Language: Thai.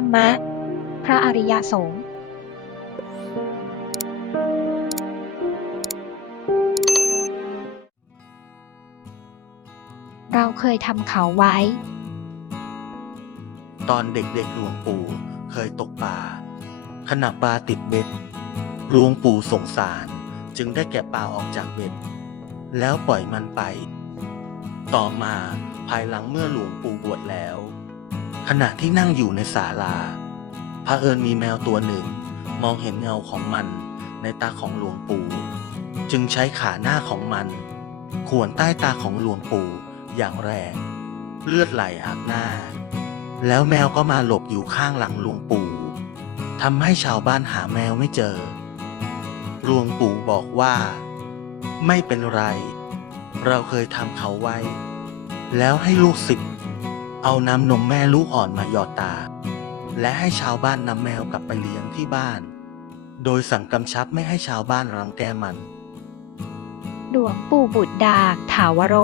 ธรรมะ พระอริยสงฆ์เราเคยทำเขาไว้ ตอนเด็กๆหลวงปู่เคยตกปลาขณะปลาติดเบ็ดหลวงปู่สงสารจึงได้แกะปลาออกจากเบ็ด แล้วปล่อยมันไป ต่อมาภายหลังเมื่อหลวงปู่บวชแล้ว ขณะที่นั่งอยู่ในศาลาพระเอิญมีแมวตัวหนึ่ง มองเห็นเงาของมันในตาของหลวงปู่ จึงใช้ขาหน้าของมันข่วนใต้ตาของหลวงปู่อย่างแรง เลือดไหลอาบหน้า แล้วแมวก็มาหลบอยู่ข้างหลังหลวงปู่ทำให้ชาวบ้านหาแมวไม่เจอ หลวงปู่บอกว่า ไม่เป็นไร เราเคยทำเขาไว้ แล้วให้ลูกศิษย์ เอาน้ำนมแม่ลูกอ่อนมาหยอดตา และให้ชาวบ้านนำแมวกลับไปเลี้ยงที่บ้าน โดยสั่งกำชับไม่ให้ชาวบ้านรังแกมัน หลวงปู่บุตรดาถาวโร